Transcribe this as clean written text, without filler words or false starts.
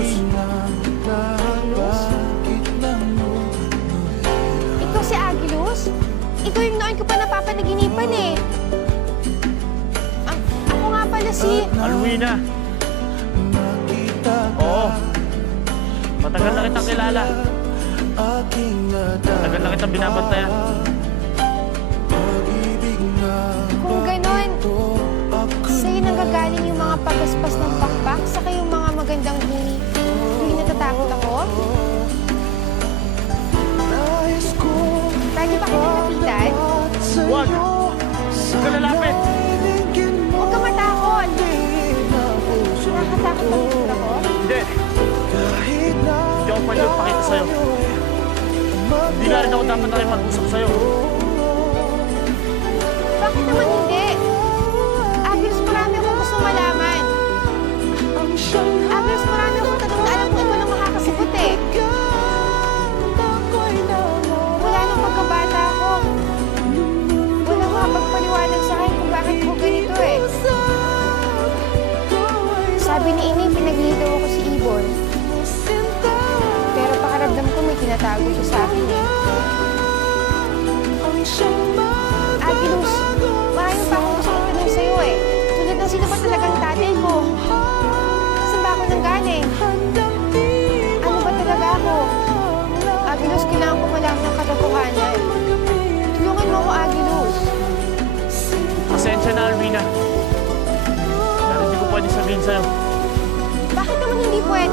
Agilus! Ikaw si Agilus? Ikaw yung noon ko pa napapanaginipan eh. Ako nga pala si... Alwina! Oo. Matagal na kitang kilala. Matagal na kitang binabantayan. Kung ganon, sa'yo nanggagaling yung mga pagaspas ng pakpak, saka yung mga magandang huni. Tuwing natatakot ako? Pwede ba kita lapitan? Huwag! Huwag ka lalapit! Huwag ka matakot! Nakakatakot ba yung tura ko? Hindi! Hindi ako pwede magpakita sa'yo. Hindi na rin ako dapat nakipag-usap sa'yo. Bakit naman hindi? Agnes, marami akong gusto malaman. Agnes, marami akong tanong na alam ko ikaw lang makakasagot eh. Wala nang pagkabata ako. Walang makapagpaliwanag sa akin kung bakit ko ganito eh. Sabi ni Inay, pinaglitaw ako si Ibon. Pero pakaramdam ko may tinatago siya sa akin eh. Agilus, marami pa akong gusto itanong sa'yo eh. Tulad ng sino ba talagang tatay ko? Saan ba ako nanggaling? Ano ba talaga ako? Agilus, kailangan ko malaman ng katotohanan. Tulungan mo ako, Agilus. Pasensya na, Alwina. Pero hindi ko pwede sabihin sa'yo. Bakit naman hindi pwede?